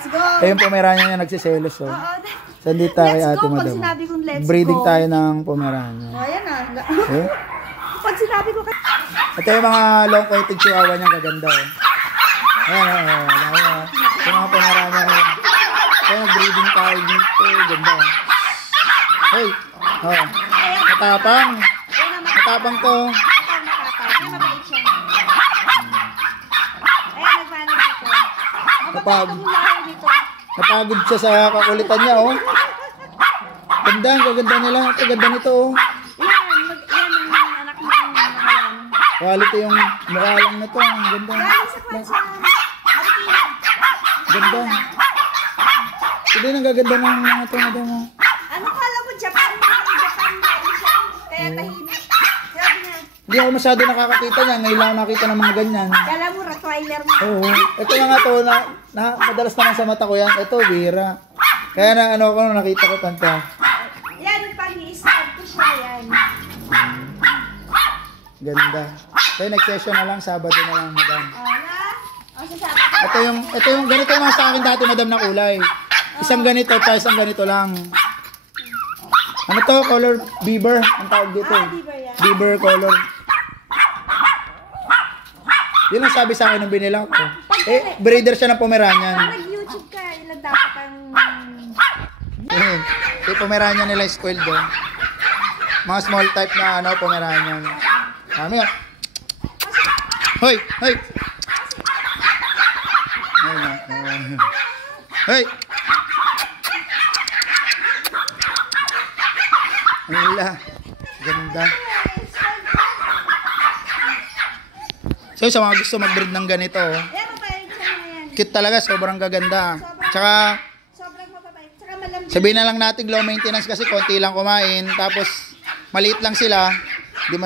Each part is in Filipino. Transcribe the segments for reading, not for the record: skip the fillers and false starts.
Let's go. Ayun, Pomeranian niya nagsiselos. Oh. Sandita kay Ate Madam. Pag sinabi kong let's breeding go. tayo ng Pomeranian. Ayan na. Eh? Pag sinabi ko kay... Ito yung mga long-coated chihuahua niya kaganda. Oh. Ayan, oh. Yung mga Pomeranian. Kaya breeding tayo dito. Ganda. Hey. Oh. Matapang. Matapang to. Matapang. Mabait siya. Ayan, nagmano dito. Napagod siya sa kakulitan niya, oh. Ganda, ang gaganda nila. Ito, ganda nito, oh. Yan ang anak mo yung mga yan. Quality yung mukha lang nito. Ang ganda. Galing sa kwansa. Ganda. Hindi, ang gaganda ng mga ito, madam, oh. Ano kala ko Japan na siya. Kaya tahimik. Sabi niya. Hindi ako masyado nakakakita niya. Ngayon lang nakita ng mga ganyan. Kala mo Rottweiler mo. Oo. Ito na nga to, madalas naman sa mata ko yan. Ito, bira. Kaya na ano ako, nakita ko tanta. Yan, pag-i-start ko siya yan. Ganda. Kaya next session na lang, Sabado na lang, madam. Sasabi ko. Ito yung ganito yung mga sa akin dati, madam, na kulay. Isang ganito, pa isang ganito lang. Ano to? Color beaver. Ang tawag dito. Beaver yan. Beaver color. Yun ang sabi sa akin nung binila ko. Eh, breeder siya ng Pomeranian. Pag nag-YouTube ka, ilang dapat ang... Si Pomeranian nila spoiled doon. Mga small type na ano, Pomeranian. Kami ah. Hoy! Hoy! Hoy! Nila. Ganda. So sa mga gusto mag-breed ng ganito, cute talaga, sobrang gaganda. Tsaka sobrang mababait. Tsaka malambing. sabihin na lang natin low maintenance kasi konti lang kumain. Tapos maliit lang sila. Di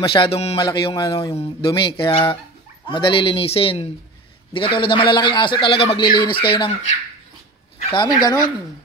masyadong malaki yung ano, yung dumi, kaya madali linisin. Hindi katulad na malalaking aso talaga maglilinis kayo ng sa amin ganun.